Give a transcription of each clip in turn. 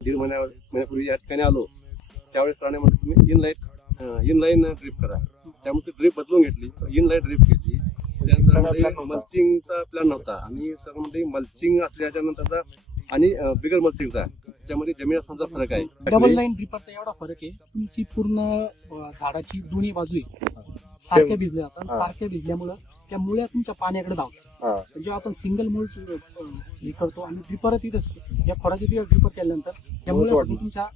दीड महिन्यापूर्वी या ठिकाणी आलो त्यावेळेस सरांनी म्हटलं तुम्ही इनलाईन ड्रिप करा. त्यामुळे ड्रिप बदलून घेतली, इनलाईन ड्रिप घेतली. त्या सरांमध्ये मल्चिंगचा प्लॅन नव्हता आणि सरांमध्ये मल्चिंग असल्याच्या नंतरचा आणि बिगर मल्चिंगचा त्याच्यामध्ये जमीन असण्याचा फरक आहे. डबल लाईन ड्रिपरचा एवढा फरक आहे, तुमची पूर्ण झाडाची दोन्ही बाजू सारख्या भिजल्या जातात. सारख्या भिजल्यामुळं त्या मुळ्या तुमच्या पाण्याकडे धावतात. जेव्हा आपण सिंगल मूळ हे करतो आणि ड्रिपर तिथं या खोडाचे ड्रिपर केल्यानंतर त्या मुळ्या तुमच्या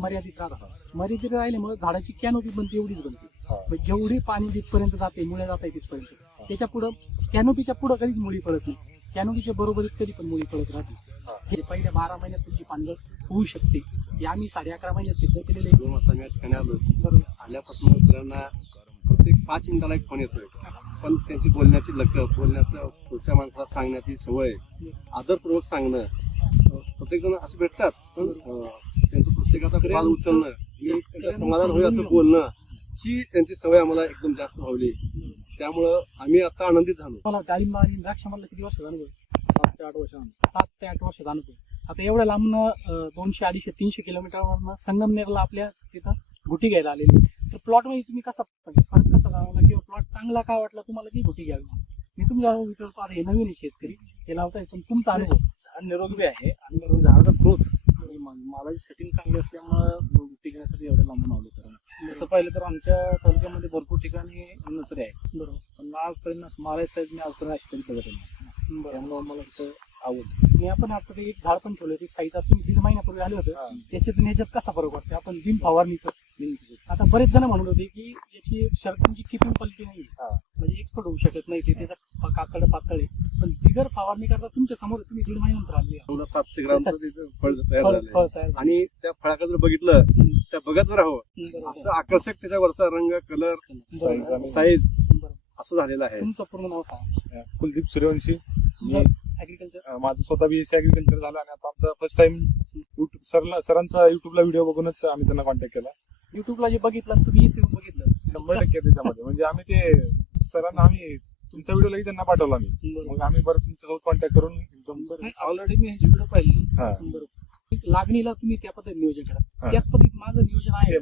मर्यादित राहतात. मर्यादित राहिल्यामुळे झाडाची कॅनोपी बनते एवढीच बनते. जेवढी पाणी तिथपर्यंत जाते, मुळ्या जात आहे तिथपर्यंत, त्याच्या पुढं कॅनोपीच्या पुढं कधीच मुळी पडत नाही. कॅनोपीच्या बरोबरीत कधी पण मुळी पडत राहते. पहिल्या 12 महिन्यात तुमची पानगळ होऊ शकते. हे आम्ही 11.5 महिन्यात सिद्ध केलेले आहे. 2 वाजता मी या ठिकाणी आलो. बरोबर आल्यापासून सरांना प्रत्येक 5 मिनिटाला एक फोन येतोय, पण त्यांची बोलण्याची लकब, बोलण्याचं पुढच्या माणसाला सांगण्याची सवय, आदरपूर्वक सांगणं. प्रत्येक जण असं भेटतात पण त्यांचं प्रत्येकाचा कॉल उचलणं, समाधान होईल असं बोलणं, ही त्यांची सवय आम्हाला एकदम जास्त भावली. त्यामुळं आम्ही आता आनंदित झालो. मला डाळिंब आणि द्राक्ष मला किती वर्ष अनुभव? 7 ते 8 वर्ष अनुभव. आता एवढ्या लांबनं 200, 250, 300 किलोमीटरवरनं संगमनेरला आपल्या तिथं गुटी घ्यायला आलेली. तर प्लॉट मध्ये तुम्ही कसा फरक कसा जाणवला किंवा प्लॉट चांगला का वाटला तुम्हाला की गुटी घ्यावी? मी तुमच्या विचारतो, आता हे नवीन शेतकरी हे लावताय, पण तुमचा अनुभव? झाड निरोगी आहे आणि झाडाचा ग्रोथ आणि मालाची सेटिंग चांगली असल्यामुळे गुटी घेण्यासाठी एवढं लांबून आलो. कारण तसं पाहिलं तर आमच्या तालुक्यामध्ये भरपूर ठिकाणी नर्सरी आहे. बरोबर. पण आजपर्यंत मालाची साईज मी आजपर्यंत अशी तरी बघत नाही. त्यामुळे मला तिथं आवडतं. मी आपण आता एक झाड पण ठेवलं, ते साईज तुम्ही 1.5 महिन्यापूर्वी आले होते, त्याच्यातून ह्याच्यात कसा फरक वाटतो? आपण बिन फवारणीचं आता बरेच जण म्हणत होते की याची शर्टांची किपिंग क्वालिटी नाही, म्हणजे एक्सपर्ट होऊ शकत नाही, ते त्याचा कातड पातळ आहे. पण बिगर फवारणी करता तुमच्या समोर तुम्ही 1.5 महिन्यानंतर आले. 700 ग्रामचं फळ तयार झालं आणि त्या फळाकडे जर बघितलं, त्या बघत राहावं असं आकर्षक त्याच्यावरचा रंग, कलर, साईज असं झालेलं आहे. तुमचं पूर्ण नाव काय? कुलदीप सूर्यवंशी. ऍग्रिकल्चर. माझं स्वतः BSc ऍग्रिकल्चर झालं आणि आता आमचा फर्स्ट टाइम सरांचा युट्यूबला व्हिडिओ बघूनच आम्ही त्यांना कॉन्टॅक्ट केला. युट्यूबला जे बघितलं तुम्ही इथे बघितलं 100% त्याच्यामध्ये. म्हणजे आम्ही ते सरांना आम्ही तुमचा व्हिडिओ लगेच त्यांना पाठवला मी. मग आम्ही परत तुमच्यासोबत कॉन्टॅक्ट करून ऑलरेडी मी ह्याचे व्हिडिओ पाहिले. लागणीला तुम्ही त्या पद्धतीने नियोजन करा, त्याच पद्धतीत माझं नियोजन आहे.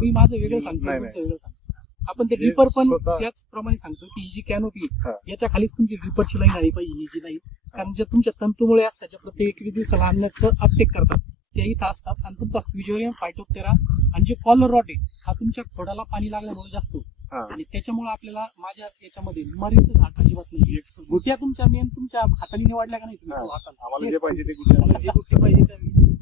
मी माझं वेगळं सांगतो, तुमचं वेगळं सांगतो. आपण ते ड्रिपर पण त्याचप्रमाणे सांगतो की ही जी कॅनोपी याच्या खालीच तुमची ड्रिपरची लाईन आली पाहिजे, ही जी लाईन. कारण ज्या तुमच्या तंतुमुळे असतात, ज्या प्रत्येक 21 दिवसाला अन्नाचं अपटेक करतात, त्या इथं असतात. आणि तुमचा फ्युजोरियम फायटोप्टेरा आणि जे कॉलर रॉट आहे हा तुमच्या खोडाला पाणी लागल्यामुळे जास्त होतो. आणि त्याच्यामुळे आपल्याला माझ्या याच्यामध्ये मरीचं झाड अजिबात नाही. गुट्या तुमच्या मेन तुमच्या हाताने निवडल्या का नाही? तुम्ही आम्हाला जे पाहिजे ते जे गुट्टी पाहिजे